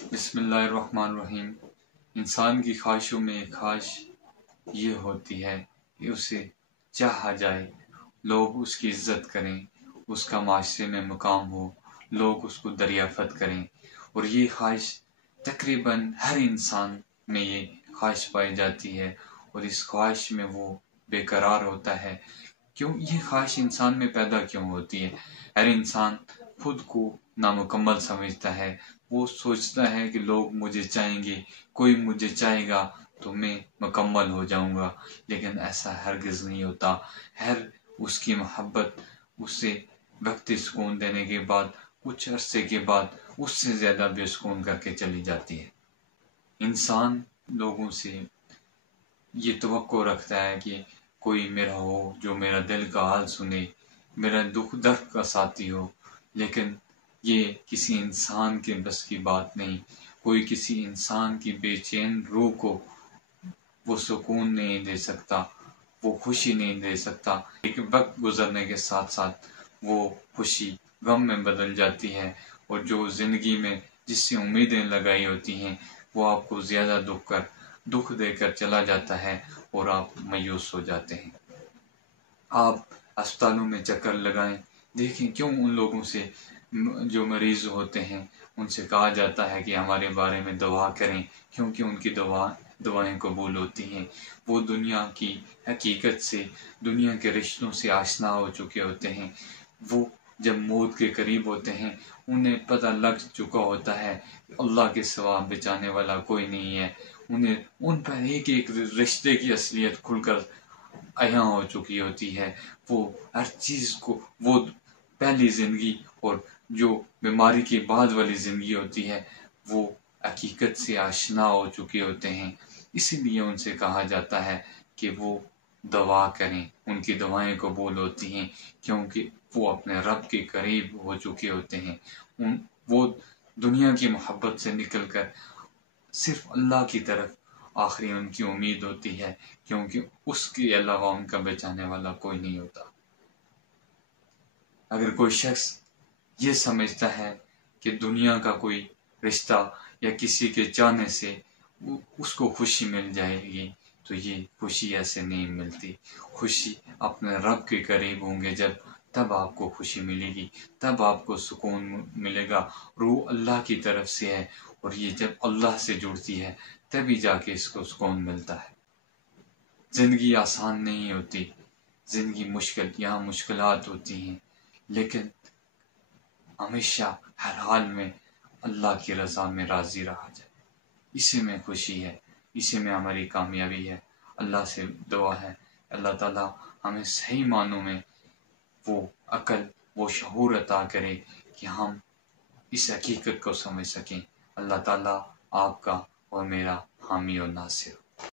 بسم اللہ الرحمن الرحیم۔ انسان کی خواہشوں میں ایک خواہش یہ ہوتی ہے کہ اسے چاہا جائے، لوگ اس کی عزت کریں، اس کا معاشرے میں مقام ہو، لوگ اس کو دریافت کریں، اور یہ خواہش تقریباً ہر انسان میں یہ خواہش پائی جاتی ہے، اور اس خواہش میں وہ بے قرار ہوتا ہے۔ کیوں یہ خواہش انسان میں پیدا کیوں ہوتی ہے؟ ہر انسان خود کو نامکمل سمجھتا ہے، وہ سوچتا ہے کہ لوگ مجھے چاہیں گے، کوئی مجھے چاہے گا تو میں مکمل ہو جاؤں گا، لیکن ایسا ہرگز نہیں ہوتا۔ ہر اس کی محبت اسے وقتی سکون دینے کے بعد کچھ عرصے کے بعد اس سے زیادہ بے سکون کر کے چلی جاتی ہے۔ انسان لوگوں سے یہ توقع رکھتا ہے کہ کوئی میرا ہو جو میرا دل کا حال سنے، میرا دکھ درد کا ساتھی ہو، لیکن یہ کسی انسان کے بس کی بات نہیں۔ کوئی کسی انسان کی بے چین روح کو وہ سکون نہیں دے سکتا، وہ خوشی نہیں دے سکتا۔ ایک وقت گزرنے کے ساتھ ساتھ وہ خوشی غم میں بدل جاتی ہے، اور جو زندگی میں جس سے امیدیں لگائی ہوتی ہیں وہ آپ کو زیادہ دکھ دے کر چلا جاتا ہے، اور آپ مایوس ہو جاتے ہیں۔ آپ اسپتالوں میں چکر لگائیں، دیکھیں کیوں ان لوگوں سے جو مریض ہوتے ہیں ان سے کہا جاتا ہے کہ ہمارے بارے میں دعا کریں، کیونکہ ان کی دعائیں قبول ہوتی ہیں۔ وہ دنیا کی حقیقت سے، دنیا کے رشتوں سے آشنا ہو چکے ہوتے ہیں۔ وہ جب موت کے قریب ہوتے ہیں انہیں پتہ لگ چکا ہوتا ہے کہ اللہ کے سوا بچانے والا کوئی نہیں ہے۔ انہیں ان پر ایک ایک رشتے کی اصلیت کھل کر عیاں ہو چکی ہوتی ہے۔ وہ ہر چیز کو، وہ پہلی زندگی اور جو بیماری کے بعد والی زندگی ہوتی ہے وہ حقیقت سے آشنا ہو چکے ہوتے ہیں۔ اسی لیے ان سے کہا جاتا ہے کہ وہ دعا کریں، ان کی دعائیں قبول ہوتی ہیں، کیونکہ وہ اپنے رب کے قریب ہو چکے ہوتے ہیں۔ وہ دنیا کی محبت سے نکل کر صرف اللہ کی طرف آخری ان کی امید ہوتی ہے، کیونکہ اس کے علاوہ ان کا بچانے والا کوئی نہیں ہوتا۔ اگر کوئی شخص یہ سمجھتا ہے کہ دنیا کا کوئی رشتہ یا کسی کے چاہنے سے اس کو خوشی مل جائے گی، تو یہ خوشی ایسے نہیں ملتی۔ خوشی اپنے رب کے قریب ہوں گے جب، تب آپ کو خوشی ملے گی، تب آپ کو سکون ملے گا۔ روح اللہ کی طرف سے ہے، اور یہ جب اللہ سے جڑتی ہے تبھی جا کے اس کو سکون ملتا ہے۔ زندگی آسان نہیں ہوتی، زندگی مشکل، یہاں مشکلات ہوتی ہیں، لیکن ہمیشہ ہر حال میں اللہ کی رضا میں راضی رہا جائے، اسی میں خوشی ہے، اسی میں ہماری کامیابی ہے۔ اللہ سے دعا ہے اللہ تعالیٰ ہمیں صحیح معنوں میں وہ عقل، وہ شعور عطا کرے کہ ہم اس حقیقت کو سمجھ سکیں۔ اللہ تعالیٰ آپ کا اور میرا حامی و ناصر ہو۔